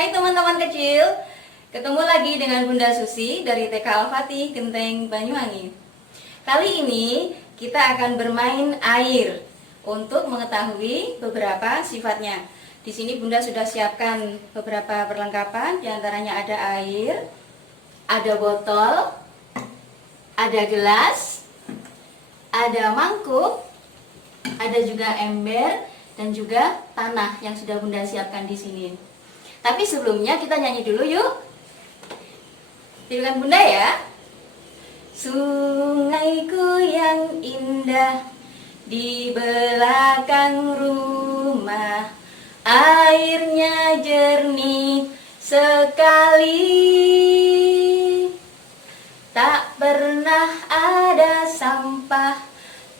Hai teman-teman kecil, ketemu lagi dengan Bunda Susi dari TK Al-Fatih, Genteng, Banyuwangi. Kali ini kita akan bermain air untuk mengetahui beberapa sifatnya. Di sini Bunda sudah siapkan beberapa perlengkapan, diantaranya ada air, ada botol, ada gelas, ada mangkuk, ada juga ember, dan juga tanah yang sudah Bunda siapkan di sini. Tapi sebelumnya kita nyanyi dulu yuk. Tirukan Bunda ya. Sungaiku yang indah di belakang rumah, airnya jernih sekali. Tak pernah ada sampah,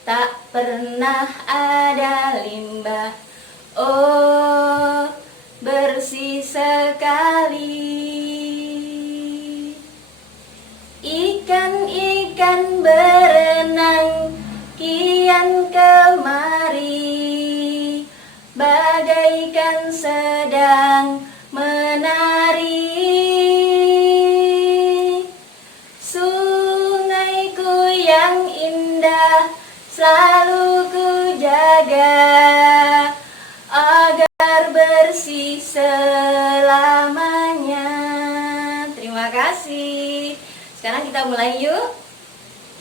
tak pernah ada limbah. Oh, bersih sekali. Ikan-ikan berenang kian kemari, bagaikan sedang menari. Sungaiku yang indah selalu ku jaga, agar bersih selamanya. Terima kasih. Sekarang kita mulai yuk.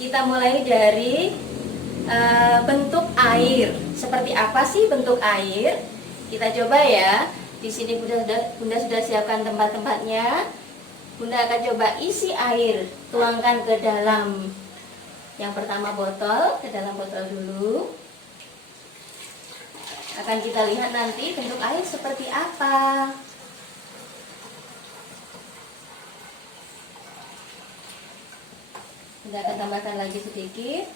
Kita mulai dari bentuk air. Seperti apa sih bentuk air? Kita coba ya. Di sini Bunda sudah siapkan tempat-tempatnya. Bunda akan coba isi air, tuangkan ke dalam. Yang pertama botol, ke dalam botol dulu. Akan kita lihat nanti bentuk air seperti apa. Kita akan tambahkan lagi sedikit.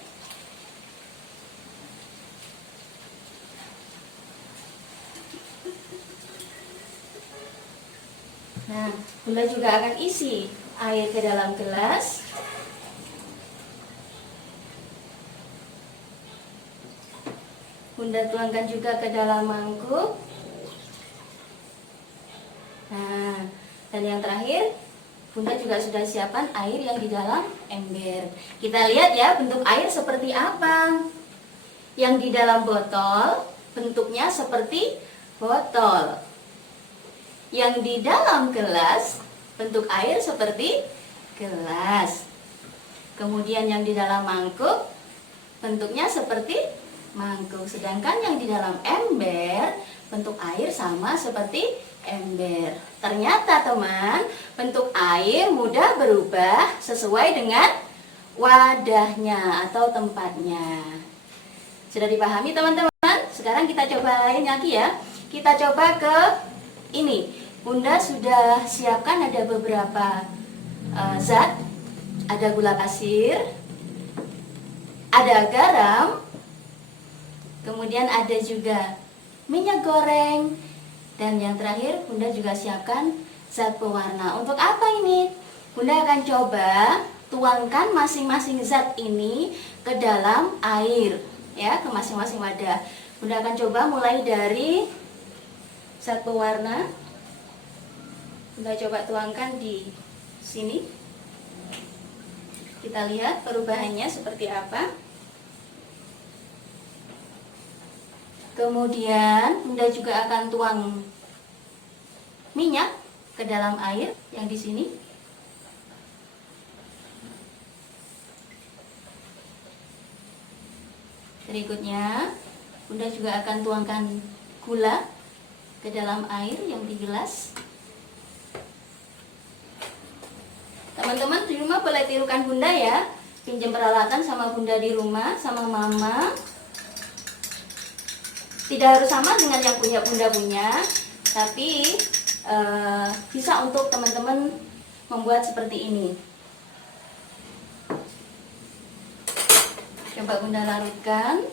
Nah, Bunda juga akan isi air ke dalam gelas. Bunda tuangkan juga ke dalam mangkuk. Nah, dan yang terakhir, Bunda juga sudah siapkan air yang di dalam ember. Kita lihat ya bentuk air seperti apa. Yang di dalam botol bentuknya seperti botol. Yang di dalam gelas bentuk air seperti gelas. Kemudian yang di dalam mangkuk bentuknya seperti mangkuk. Sedangkan yang di dalam ember bentuk air sama seperti ember. Ternyata teman, bentuk air mudah berubah sesuai dengan wadahnya atau tempatnya. Sudah dipahami teman-teman? Sekarang kita coba lain lagi ya. Kita coba ke ini. Bunda sudah siapkan ada beberapa zat. Ada gula pasir, ada garam, kemudian ada juga minyak goreng, dan yang terakhir Bunda juga siapkan zat pewarna. Untuk apa ini? Bunda akan coba tuangkan masing-masing zat ini ke dalam air, ya, ke masing-masing wadah. Bunda akan coba mulai dari zat pewarna. Bunda coba tuangkan di sini. Kita lihat perubahannya seperti apa. Kemudian Bunda juga akan tuang minyak ke dalam air yang di sini. Berikutnya Bunda juga akan tuangkan gula ke dalam air yang di gelas. Teman-teman di rumah boleh tirukan Bunda ya. Pinjam peralatan sama Bunda di rumah, sama Mama. Tidak harus sama dengan yang punya Bunda punya, tapi bisa untuk teman-teman membuat seperti ini. Coba Bunda larutkan.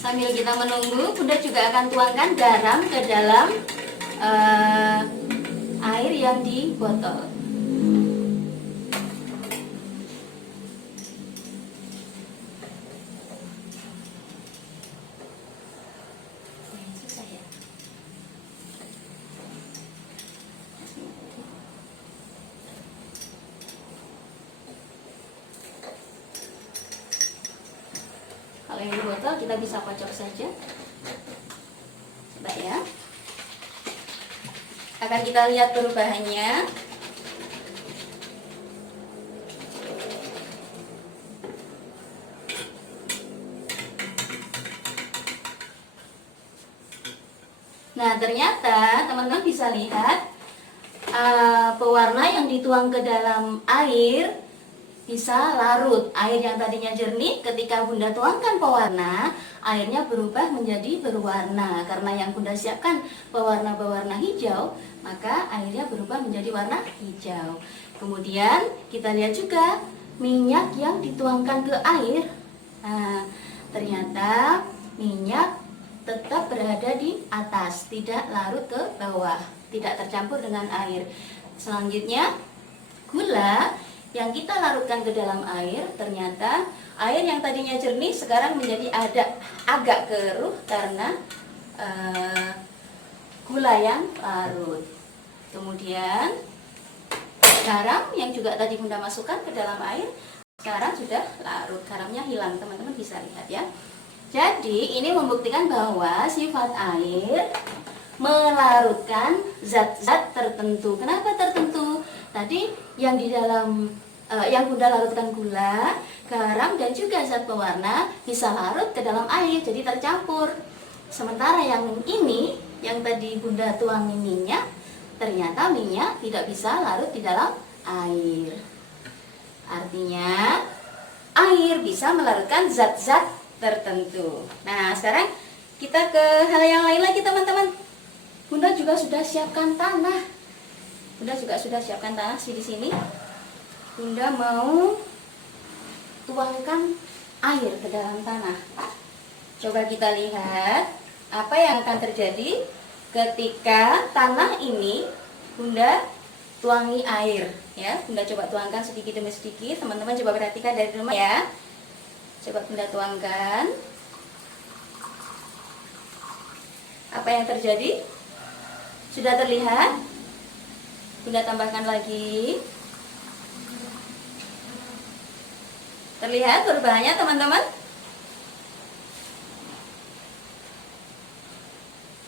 Sambil kita menunggu, Bunda juga akan tuangkan garam ke dalam air yang di botol. Kalau yang di botol kita bisa kocok saja. Coba ya. Akan kita lihat perubahannya. Nah, ternyata teman-teman bisa lihat pewarna yang dituang ke dalam air bisa larut. Air yang tadinya jernih, ketika Bunda tuangkan pewarna, airnya berubah menjadi berwarna. Karena yang Bunda siapkan pewarna-pewarna hijau, maka airnya berubah menjadi warna hijau. Kemudian kita lihat juga minyak yang dituangkan ke air. Nah, ternyata minyak tetap berada di atas, tidak larut ke bawah, tidak tercampur dengan air. Selanjutnya, gula yang kita larutkan ke dalam air, ternyata air yang tadinya jernih sekarang menjadi agak keruh karena gula yang larut. Kemudian garam yang juga tadi Bunda masukkan ke dalam air sekarang sudah larut, garamnya hilang, teman-teman bisa lihat ya. Jadi ini membuktikan bahwa sifat air melarutkan zat-zat tertentu. Kenapa tertentu? Tadi yang di dalam yang Bunda larutkan gula, garam dan juga zat pewarna bisa larut ke dalam air, jadi tercampur. Sementara yang ini, yang tadi Bunda tuangi minyak, ternyata minyak tidak bisa larut di dalam air. Artinya air bisa melarutkan zat-zat tertentu. Nah, sekarang kita ke hal yang lain lagi, teman-teman. Bunda juga sudah siapkan tanah. Bunda juga sudah siapkan tanah di sini. Bunda mau tuangkan air ke dalam tanah. Coba kita lihat apa yang akan terjadi ketika tanah ini Bunda tuangi air ya. Bunda coba tuangkan sedikit demi sedikit. Teman-teman coba perhatikan dari rumah ya. Coba Bunda tuangkan. Apa yang terjadi? Sudah terlihat? Bunda tambahkan lagi. Terlihat perubahannya, teman-teman?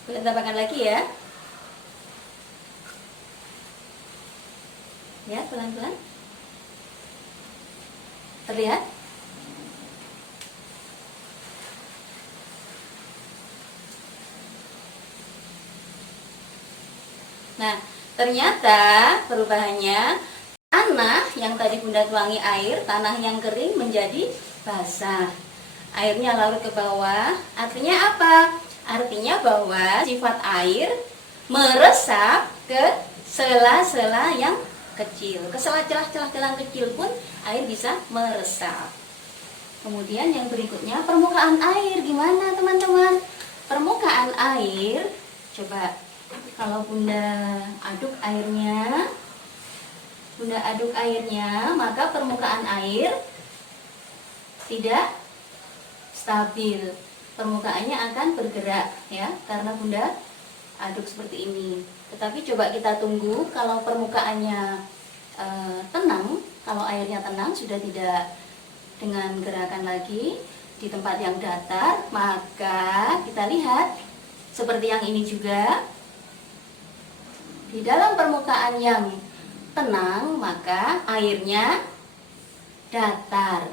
Bunda tambahkan lagi ya. Ya, pelan-pelan. Terlihat? Nah, ternyata perubahannya, tanah yang tadi Bunda tuangi air, tanah yang kering menjadi basah. Airnya larut ke bawah. Artinya apa? Artinya bahwa sifat air meresap ke sela-sela yang kecil. Ke celah-celah yang kecil pun air bisa meresap. Kemudian yang berikutnya, permukaan air. Gimana, teman-teman? Permukaan air, coba kalau Bunda aduk airnya, maka permukaan air tidak stabil. Permukaannya akan bergerak ya, karena Bunda aduk seperti ini. Tetapi coba kita tunggu kalau permukaannya tenang, kalau airnya tenang, sudah tidak dengan gerakan lagi di tempat yang datar, maka kita lihat seperti yang ini juga. Di dalam permukaan yang tenang, maka airnya datar.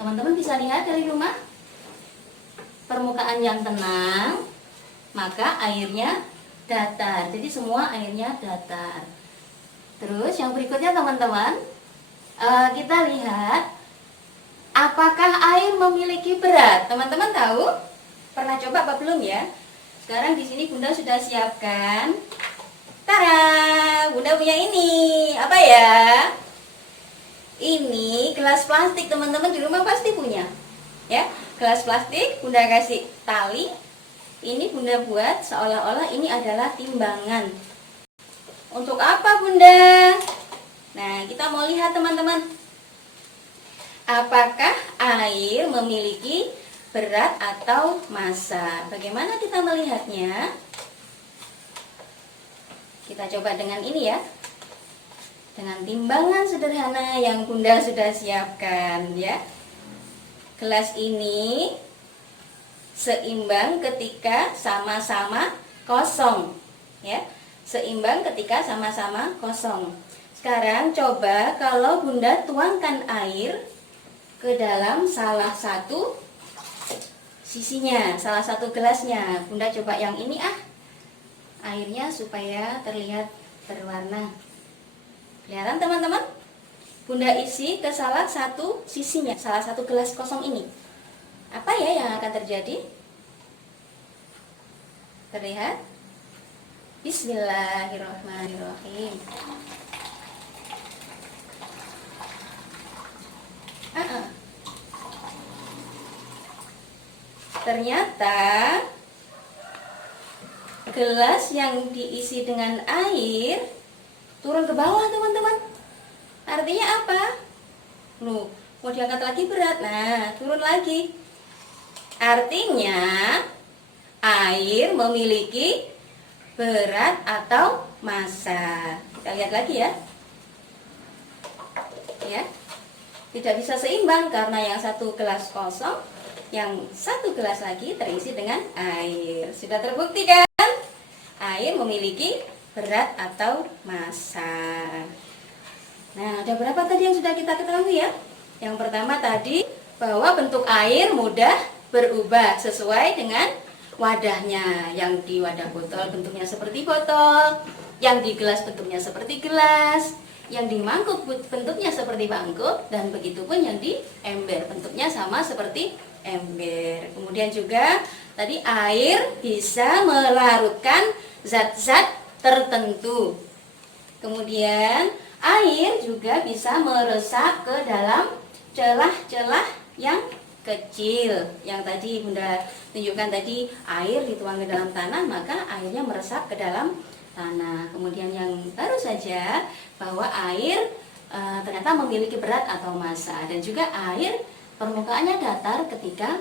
Teman-teman bisa lihat dari rumah, permukaan yang tenang, maka airnya datar. Jadi semua airnya datar. Terus yang berikutnya, teman-teman, kita lihat apakah air memiliki berat. Teman-teman tahu? Pernah coba apa belum ya? Sekarang di sini Bunda sudah siapkan. Tara, Bunda punya ini. Apa ya? Ini gelas plastik, teman-teman di rumah pasti punya. Ya, gelas plastik Bunda kasih tali. Ini Bunda buat seolah-olah ini adalah timbangan. Untuk apa Bunda? Nah, kita mau lihat teman-teman. Apakah air memiliki berat atau massa? Bagaimana kita melihatnya? Kita coba dengan ini ya. Dengan timbangan sederhana yang Bunda sudah siapkan ya. Gelas ini seimbang ketika sama-sama kosong ya. Seimbang ketika sama-sama kosong. Sekarang coba kalau Bunda tuangkan air ke dalam salah satu sisinya, salah satu gelasnya. Bunda coba yang ini airnya supaya terlihat berwarna. Kelihatan teman-teman? Bunda isi ke salah satu sisinya, salah satu gelas kosong ini. Apa ya yang akan terjadi? Terlihat? Bismillahirrahmanirrahim. Ternyata gelas yang diisi dengan air turun ke bawah teman-teman. Artinya apa? Loh, mau diangkat lagi berat. Nah, turun lagi. Artinya air memiliki berat atau massa. Kita lihat lagi ya. Ya. Tidak bisa seimbang karena yang satu gelas kosong, yang satu gelas lagi terisi dengan air. Sudah terbukti kan? Air memiliki berat atau massa. Nah, ada berapa tadi yang sudah kita ketahui ya? Yang pertama tadi bahwa bentuk air mudah berubah sesuai dengan wadahnya. Yang di wadah botol bentuknya seperti botol, yang di gelas bentuknya seperti gelas, yang di mangkuk bentuknya seperti mangkuk, dan begitu pun yang di ember bentuknya sama seperti ember. Kemudian juga tadi air bisa melarutkan zat-zat tertentu. Kemudian air juga bisa meresap ke dalam celah-celah yang kecil. Yang tadi Bunda tunjukkan tadi, air dituang ke dalam tanah, maka airnya meresap ke dalam tanah. Kemudian yang baru saja bahwa air ternyata memiliki berat atau massa, dan juga air permukaannya datar ketika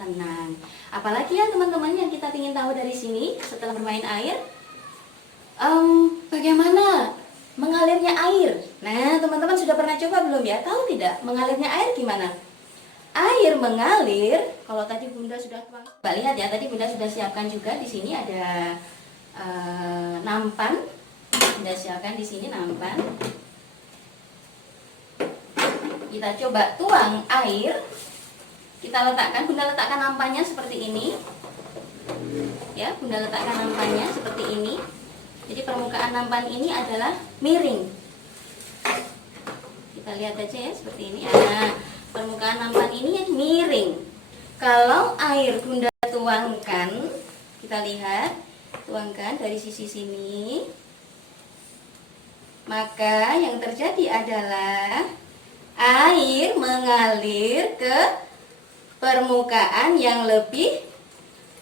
tenang. Apalagi ya teman-teman yang kita ingin tahu dari sini setelah bermain air? Bagaimana mengalirnya air? Nah, teman-teman sudah pernah coba belum ya? Tahu tidak mengalirnya air gimana? Air mengalir, kalau tadi Bunda sudah tuang. Lihat ya, tadi Bunda sudah siapkan juga di sini ada nampan. Bunda siapkan di sini nampan. Kita coba tuang air. Kita letakkan, Bunda letakkan nampannya seperti ini. Ya, Bunda letakkan nampannya seperti ini. Jadi permukaan nampan ini adalah miring. Kita lihat aja ya seperti ini. Nah, permukaan nampan ini miring. Kalau air Bunda tuangkan, kita lihat, tuangkan dari sisi sini, maka yang terjadi adalah air mengalir ke permukaan yang lebih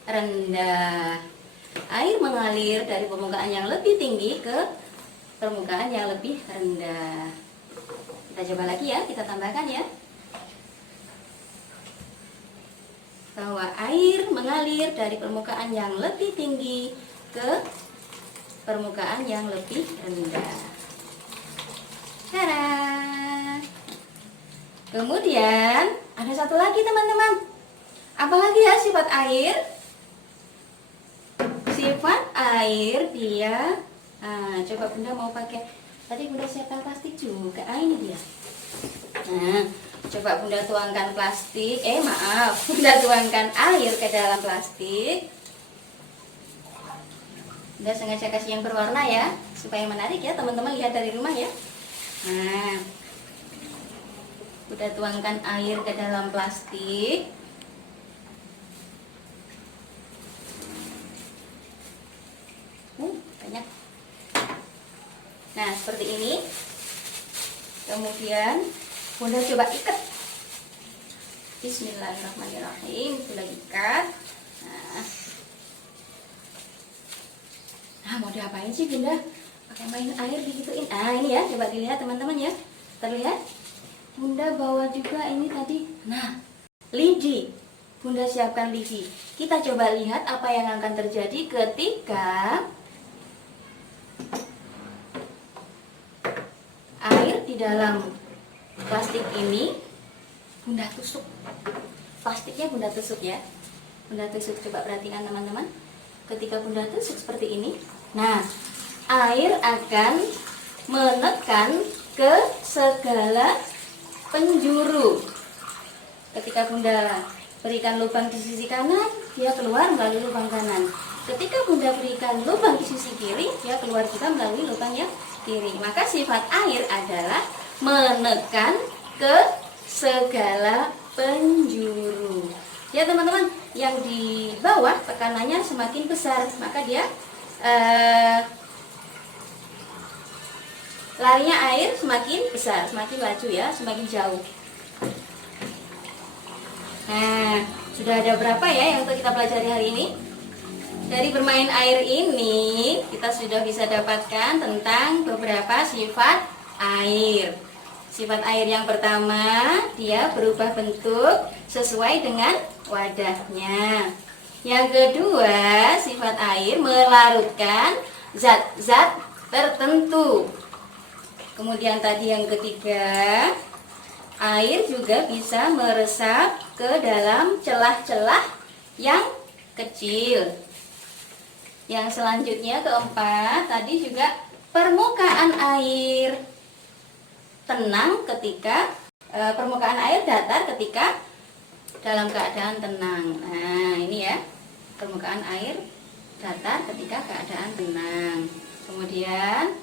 rendah. Air mengalir dari permukaan yang lebih tinggi ke permukaan yang lebih rendah. Kita coba lagi ya, kita tambahkan ya. Bahwa air mengalir dari permukaan yang lebih tinggi ke permukaan yang lebih rendah. Tada! Kemudian ada satu lagi teman-teman. Apalagi ya sifat air? Sifat air dia, coba Bunda mau pakai, tadi Bunda siapkan plastik juga, ini dia. Nah, coba Bunda tuangkan plastik, Bunda tuangkan air ke dalam plastik. Bunda sengaja kasih yang berwarna ya, supaya menarik ya, teman-teman lihat dari rumah ya. Nah, Bunda tuangkan air ke dalam plastik. Banyak. Nah, seperti ini. Kemudian Bunda coba ikat. Bismillahirrahmanirrahim. Bunda ikat. Nah, mau diapain sih Bunda? pakai main air digituin. Ah, ini ya, coba dilihat teman-teman ya. Terlihat? Bunda bawa juga ini tadi. Nah, lidi. Bunda siapkan lidi. Kita coba lihat apa yang akan terjadi ketika air di dalam plastik ini Bunda tusuk. Plastiknya Bunda tusuk ya. Bunda tusuk, coba perhatikan teman-teman. Ketika Bunda tusuk seperti ini, nah, air akan menekan ke segala penjuru. Ketika Bunda berikan lubang di sisi kanan, dia keluar melalui lubang kanan. Ketika Bunda berikan lubang di sisi kiri, dia keluar juga melalui lubang yang kiri. Maka sifat air adalah menekan ke segala penjuru. Ya teman-teman, yang di bawah tekanannya semakin besar, maka dia larinya air semakin besar, semakin laju ya, semakin jauh. Nah, sudah ada berapa ya yang untuk kita pelajari hari ini? Dari bermain air ini, kita sudah bisa dapatkan tentang beberapa sifat air. Sifat air yang pertama, dia berubah bentuk sesuai dengan wadahnya. Yang kedua, sifat air melarutkan zat-zat tertentu. Kemudian tadi yang ketiga, air juga bisa meresap ke dalam celah-celah yang kecil. Yang selanjutnya keempat, tadi juga permukaan air tenang ketika permukaan air datar ketika dalam keadaan tenang. Nah, ini ya, permukaan air datar ketika keadaan tenang. Kemudian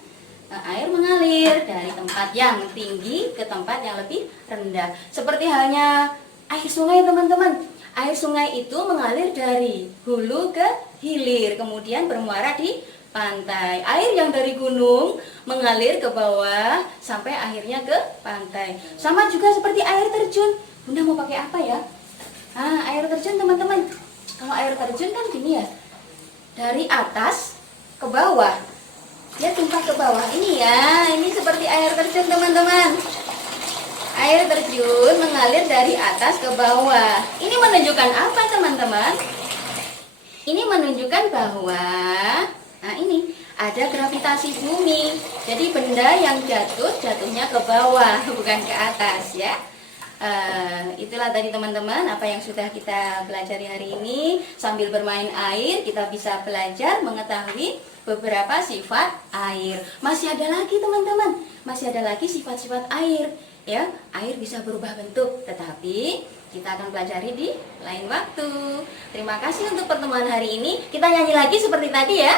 air mengalir dari tempat yang tinggi ke tempat yang lebih rendah. Seperti halnya air sungai teman-teman. Air sungai itu mengalir dari hulu ke hilir, kemudian bermuara di pantai. Air yang dari gunung mengalir ke bawah sampai akhirnya ke pantai. Sama juga seperti air terjun. Bunda mau pakai apa ya? Nah, air terjun teman-teman. Kalau air terjun kan gini ya, dari atas ke bawah, dia tumpah ke bawah. Ini ya, ini seperti air terjun teman-teman. Air terjun mengalir dari atas ke bawah. Ini menunjukkan apa teman-teman? Ini menunjukkan bahwa nah ini ada gravitasi bumi. Jadi benda yang jatuhnya ke bawah, bukan ke atas ya. Itulah tadi teman-teman apa yang sudah kita pelajari hari ini. Sambil bermain air kita bisa belajar mengetahui beberapa sifat air. Masih ada lagi teman-teman, masih ada lagi sifat-sifat air ya. Air bisa berubah bentuk, tetapi kita akan pelajari di lain waktu. Terima kasih untuk pertemuan hari ini. Kita nyanyi lagi seperti tadi ya.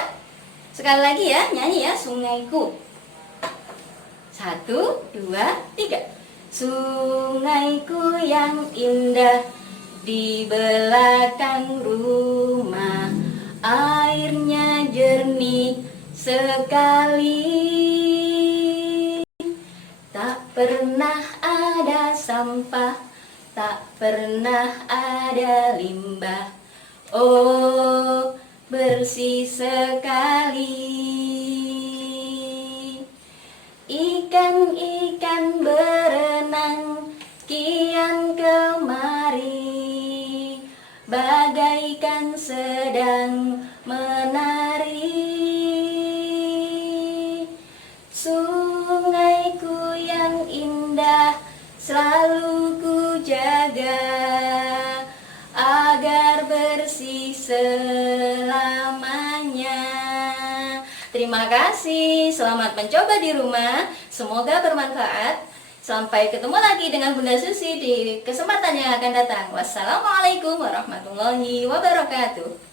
Sekali lagi ya, nyanyi ya, sungaiku. 1, 2, 3. Sungaiku yang indah di belakang rumah, airnya jernih sekali. Tak pernah ada sampah, tak pernah ada limbah. Oh, bersih sekali. Ikan-ikan berenang kian kemari, bagaikan sedang menari. Sungaiku yang indah selalu ku jaga, agar bersih selamanya. Terima kasih, selamat mencoba di rumah. Semoga bermanfaat. Sampai ketemu lagi dengan Bunda Susi di kesempatan yang akan datang. Wassalamualaikum warahmatullahi wabarakatuh.